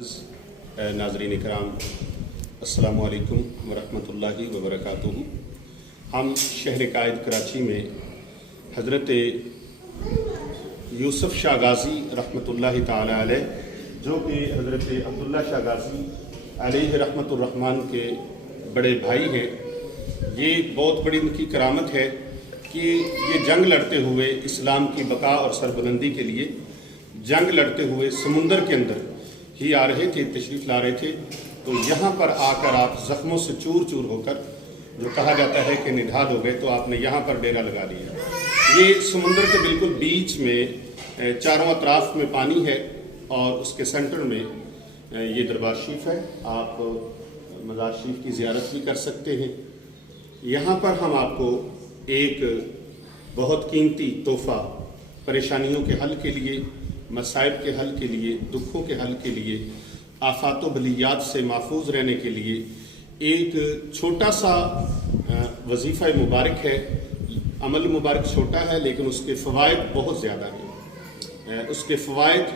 नाज़रीन इकराम, अस्सलामु अलैकुम वरहमतुल्लाहि वबरकातुहू। हम शहर कायद कराची में हज़रत यूसुफ शाह गाज़ी रहमतुल्लाहि ताला अलैह, जो कि हज़रत अब्दुल्ला शाह गाज़ी अलैहि रहमतुर्रहमान के बड़े भाई हैं, ये बहुत बड़ी इनकी करामत है कि ये जंग लड़ते हुए इस्लाम की बका और सरबुलंदी के लिए जंग लड़ते हुए समुंदर के अंदर ही आ रहे थे, तशरीफ़ ला रहे थे। तो यहाँ पर आकर आप ज़ख्मों से चूर चूर होकर, जो कहा जाता है कि निढाल हो गए, तो आपने यहाँ पर डेरा लगा लिया। ये समुंदर के बिल्कुल बीच में चारों अतराफ में पानी है और उसके सेंटर में ये दरबार शरीफ है। आप मज़ार शरीफ की ज़ियारत भी कर सकते हैं। यहाँ पर हम आपको एक बहुत कीमती तोहफ़ा परेशानियों के हल के लिए, मसाइब के हल के लिए, दुखों के हल के लिए, आफात व बलियात से महफूज रहने के लिए एक छोटा सा वजीफ़ा मुबारक है। अमल मुबारक छोटा है लेकिन उसके फ़वाइद बहुत ज़्यादा हैं। उसके फ़वाइद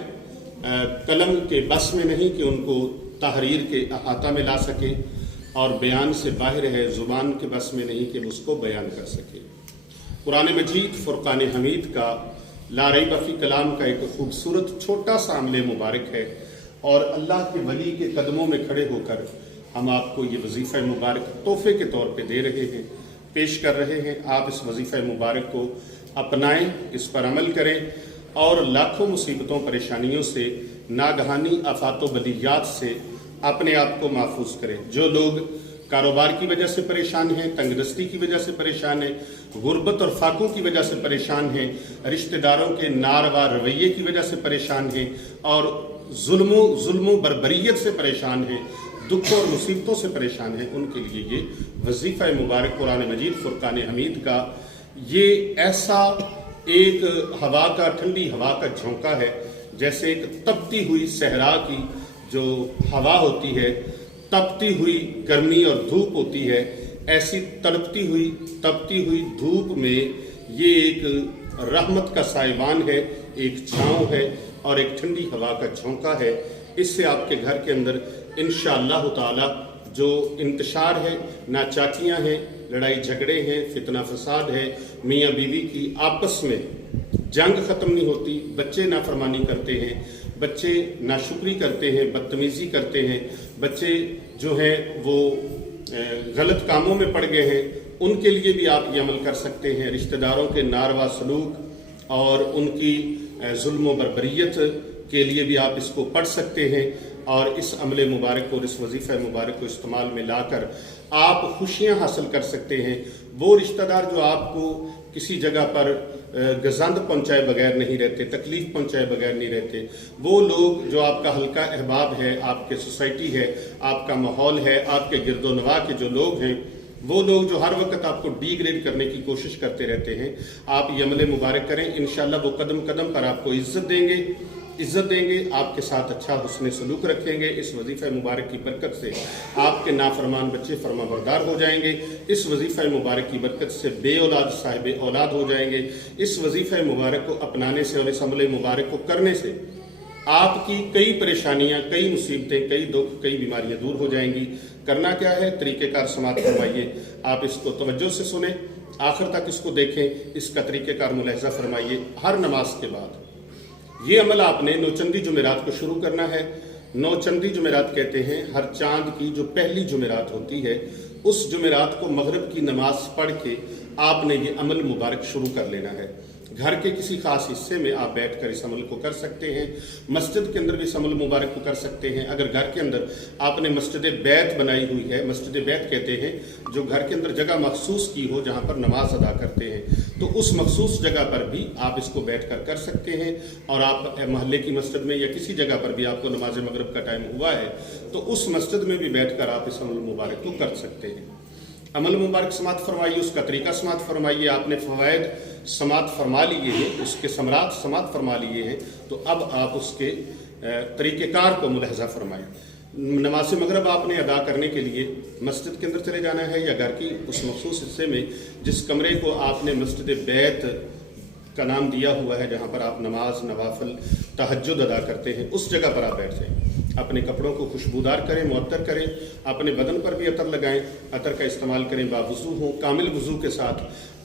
कलम के बस में नहीं कि उनको तहरीर के अहाता में ला सके, और बयान से बाहर है, ज़ुबान के बस में नहीं कि उसको बयान कर सके। कुरान मजीद फ़ुरक़ान हमीद का ला रैब फ़ी कलाम का एक खूबसूरत छोटा सा अमल मुबारक है, और अल्लाह के वली के कदमों में खड़े होकर हम आपको ये वजीफ़ा मुबारक तोहफ़े के तौर पे दे रहे हैं, पेश कर रहे हैं। आप इस वजीफ़ा मुबारक को अपनाएं, इस पर अमल करें और लाखों मुसीबतों परेशानियों से, नागहानी आफात व बलियात से अपने आप को महफूज करें। जो लोग कारोबार की वजह से परेशान हैं, तंगदस्ती की वजह से परेशान हैं, गुर्बत और फाकों की वजह से परेशान हैं, रिश्तेदारों के नारवा रवैये की वजह से परेशान हैं, और जुल्मों बर्बरियत से परेशान हैं, दुखों और मुसीबतों से परेशान हैं, उनके लिए ये वजीफ़ा मुबारक कुरान मजीद फ़ुरक़ान हमीद का ये ऐसा एक हवा का, ठंडी हवा का झोंका है, जैसे एक तपती हुई सहरा की जो हवा होती है, तपती हुई गर्मी और धूप होती है, ऐसी तपती हुई धूप में ये एक रहमत का साइबान है, एक छाँव है और एक ठंडी हवा का झोंका है। इससे आपके घर के अंदर इंशाअल्लाह ताला जो इंतशार है, नाचाकियाँ हैं, लड़ाई झगड़े हैं, फितना फसाद है, मियाँ बीवी की आपस में जंग ख़त्म नहीं होती, बच्चे नाफरमानी करते हैं, बच्चे नाशुक्री करते हैं, बदतमीज़ी करते हैं, बच्चे जो हैं वो गलत कामों में पड़ गए हैं, उनके लिए भी आप ये अमल कर सकते हैं। रिश्तेदारों के नारवा सलूक और उनकी जुल्म बर्बरियत के लिए भी आप इसको पढ़ सकते हैं, और इस अमल मुबारक को, इस वजीफ़ा मुबारक को इस्तेमाल में लाकर आप खुशियाँ हासिल कर सकते हैं। वो रिश्तेदार जो आपको किसी जगह पर गज़ंद पहुँचाए बगैर नहीं रहते, तकलीफ़ पहुँचाए बगैर नहीं रहते, वो लोग जो आपका हल्का अहबाब है, आपके सोसाइटी है, आपका माहौल है, आपके गिरदोनवा के जो लोग हैं, वो लोग जो हर वक्त आपको डिग्रेड करने की कोशिश करते रहते हैं, आप ये अमल मुबारक करें। इंशाअल्लाह वो कदम कदम पर आपको इज़्ज़त देंगे, आपके साथ अच्छा हुस्न सलूक रखेंगे। इस वजीफ़ा मुबारक की बरकत से आपके नाफरमान बच्चे फरमाबरदार हो जाएंगे। इस वजीफ़ा मुबारक की बरकत से बे औलाद साहिब औलाद हो जाएंगे। इस वजीफ़ा मुबारक को अपनाने से और इस अमल मुबारक को करने से आपकी कई परेशानियाँ, कई मुसीबतें, कई दुख, कई बीमारियाँ दूर हो जाएंगी। करना क्या है, तरीक़ेकार समात फरमाइए। आप इसको तवज्जो से सुने, आखिर तक इसको देखें, इसका तरीक़ेकार मुलाहिज़ा फरमाइए। हर नमाज के बाद ये अमल आपने नौचंदी जुमेरात को शुरू करना है। नौचंदी जुमेरात कहते हैं हर चांद की जो पहली जुमेरात होती है, उस जुमेरात को मगरिब की नमाज पढ़ के आपने ये अमल मुबारक शुरू कर लेना है। घर के किसी खास हिस्से में आप बैठकर इस अमल को कर सकते हैं, मस्जिद के अंदर भी इस अमल मुबारक को कर सकते हैं। अगर घर के अंदर आपने मस्जिद बैत बनाई हुई है, मस्जिद बैत कहते हैं जो घर के अंदर जगह मखसूस की हो जहाँ पर नमाज अदा करते हैं, तो उस मखसूस जगह पर भी आप इसको बैठकर कर सकते हैं। और आप मोहल्ले की मस्जिद में या किसी जगह पर भी आपको नमाज मगरिब का टाइम हुआ है तो उस मस्जिद में भी बैठकर आप इस अमल मुबारक को कर सकते हैं। अमल मुबारक समात फरमाइए, उसका तरीका समात फरमाइए। आपने फ़वाइद समात फरमा लिए हैं, उसके समरात समात फरमा लिए हैं, तो अब आप उसके तरीक़ेकार को मुलाहिज़ा फरमाएं। नमाज मगरिब आपने अदा करने के लिए मस्जिद के अंदर चले जाना है या घर की उस मखसूस हिस्से में जिस कमरे को आपने मस्जिद बैत का नाम दिया हुआ है, जहाँ पर आप नमाज, नवाफिल, तहज्जुद अदा करते हैं, उस जगह पर आप बैठ जाएं। اپنے کپڑوں کو خوشبودار کریں، معطر کریں، اپنے بدن پر بھی عطر لگائیں، عطر کا استعمال کریں، باوضو ہوں، کامل وضو کے ساتھ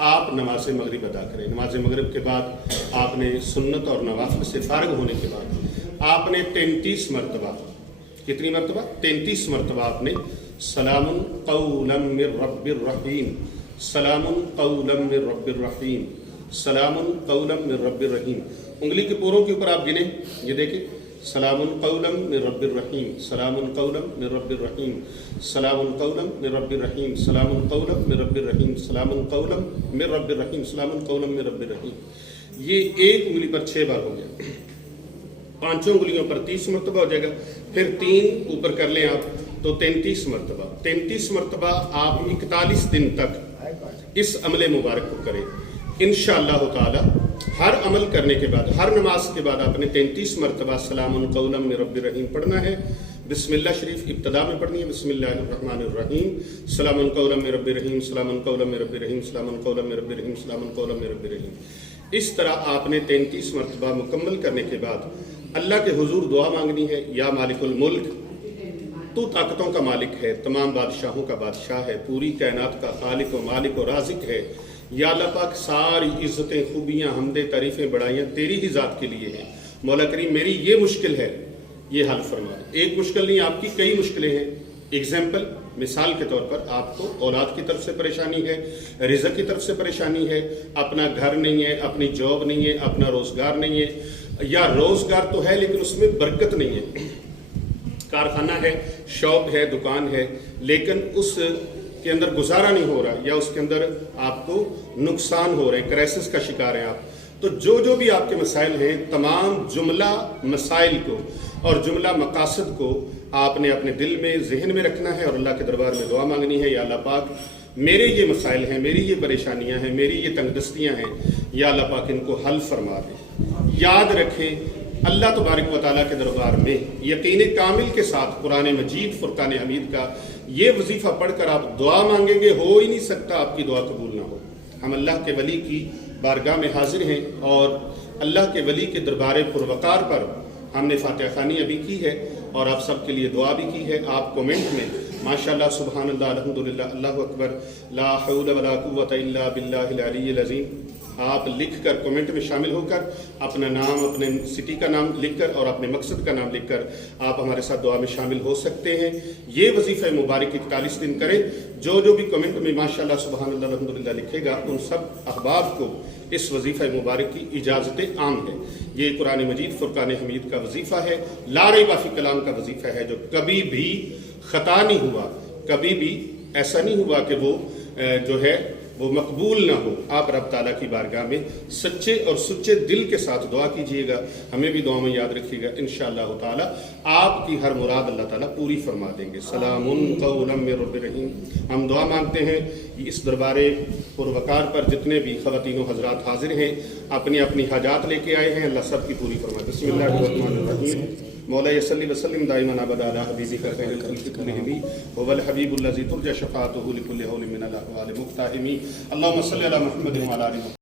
آپ نماز مغرب ادا کریں۔ نماز مغرب کے بعد آپ نے سنت اور نوافل سے فارغ ہونے کے بعد آپ نے 33 مرتبہ، کتنی مرتبہ؟ 33 مرتبہ آپ نے سلام قولا من رب الرحیم، سلام قولا من رب الرحیم، سلام قولا من رب الرحیم، انگلی کے پوروں کے اوپر آپ گنیں، یہ دیکھیں، سلام قولا من رب الرحیم، سلام قولا من رب الرحیم، سلام قولا من رب الرحیم، سلام قولا من رب الرحیم، سلام قولا من رب الرحیم، سلام قولا من رب الرحیم۔ یہ ایک انگلی پر 6 بار ہو گیا، 5 انگلیوں پر 30 مرتبہ ہو جائے گا، پھر 3 اوپر کر لیں آپ تو 33 مرتبہ، 33 مرتبہ آپ 41 دن تک اس عمل مبارک کو کریں انشاءاللہ تعالی۔ ہر عمل کرنے کے بعد، ہر نماز کے بعد آپ نے 33 مرتبہ سلام قولا من رب الرحیم پڑھنا ہے۔ بسم اللہ شریف ابتدا میں پڑھنی ہے، بسم اللہ الرحمن الرحیم، سلام قولا من رب الرحیم، سلام قولا من رب الرحیم، سلام قولا من رب الرحیم، سلام قولا من رب الرحیم۔ اس طرح آپ نے 33 مرتبہ مکمل کرنے کے بعد اللہ کے حضور دعا مانگنی ہے، یا مالک الملک، تو طاقتوں کا مالک ہے، تمام بادشاہوں کا بادشاہ ہے، پوری کائنات کا خالق و مالک و رازق ہے، یا اللہ پاک ساری عزتیں، خوبیاں، حمدیں، تعریفیں، بڑائیاں تیری ہی ذات کے لیے ہیں۔ مولا کریم میری یہ مشکل ہے، یہ حل فرما۔ ایک مشکل نہیں، آپ کی کئی مشکلیں ہیں۔ ایگزامپل، مثال کے طور پر آپ کو اولاد کی طرف سے پریشانی ہے، رزق کی طرف سے پریشانی ہے، اپنا گھر نہیں ہے، اپنی جاب نہیں ہے، اپنا روزگار نہیں ہے، یا روزگار تو ہے لیکن اس میں برکت نہیں ہے، کارخانہ ہے، شاپ ہے، دکان ہے، لیکن اس کے اندر گزارا نہیں ہو رہا، یا اس کے اندر آپ کو نقصان ہو رہے ہیں، کرائسس کا شکار ہیں آپ۔ تو جو بھی آپ کے مسائل ہیں، تمام جملہ مسائل کو اور جملہ مقاصد کو آپ نے اپنے دل میں، ذہن میں رکھنا ہے اور اللہ کے دربار میں دعا مانگنی ہے، یا اللہ پاک میرے یہ مسائل ہیں، میری یہ پریشانیاں ہیں، میری یہ تنگ دستیاں ہیں، یا اللہ پاک ان کو حل فرما دے۔ یاد رکھیں اللہ تبارک و تعالیٰ کے دربار میں یقین کامل کے ساتھ قرآن مجید فرقان حمید کا یہ وظیفہ پڑھ کر آپ دعا مانگیں گے، ہو ہی نہیں سکتا آپ کی دعا قبول نہ ہو۔ ہم اللہ کے ولی کی بارگاہ میں حاضر ہیں اور اللہ کے ولی کے دربار پروقار پر ہم نے فاتحہ خوانی ابھی کی ہے اور آپ سب کے لیے دعا بھی کی ہے۔ آپ کومنٹ میں ماشاءاللہ، سبحان اللہ، الحمدللہ، اللہ اکبر، لا حول ولا قوت الا باللہ العلی العظیم، آپ لکھ کر کومنٹ میں شامل ہو کر اپنا نام، اپنے سٹی کا نام لکھ کر اور اپنے مقصد کا نام لکھ کر آپ ہمارے ساتھ دعا میں شامل ہو سکتے ہیں۔ یہ وظیفہ مبارک 41 دن کریں۔ جو بھی کومنٹ میں ماشاءاللہ، سبحان اللہ، الحمدللہ لکھے گا، ان سب احباب کو اس وظیفہ مبارک کی اجازت عام ہے۔ یہ قرآن مجید فرقان حمید کا وظیفہ ہے، لا ریب فی کلام کا وظیفہ ہے، جو کبھی بھی خطا نہیں ہوا، کبھی بھی ایسا نہیں ہوا کہ وہ جو ہے وہ مقبول نہ ہو۔ آپ رب تعالیٰ کی بارگاہ میں سچے اور سچے دل کے ساتھ دعا کیجئے گا، ہمیں بھی دعا میں یاد رکھیے گا، انشاءاللہ تعالیٰ آپ کی ہر مراد اللہ تعالیٰ پوری فرما دیں گے۔ سلام قولا من رب الرحیم۔ ہم دعا مانگتے ہیں اس دربار پروقار پر جتنے بھی خواتین و حضرات حاضر ہیں، اپنی اپنی حاجات لے کے آئے ہیں، اللہ سب کی پوری فرمائے۔ بسم اللہ الرحمن الرحیم۔ مولا صلی وسلم دائما ابدا علی حبیبک خیر الخلق کلہم هو الحبیب الذی ترجى شفاعته لكل حول من الاحوال مقتحم۔ اللهم صل علی محمد وعلی آل محمد۔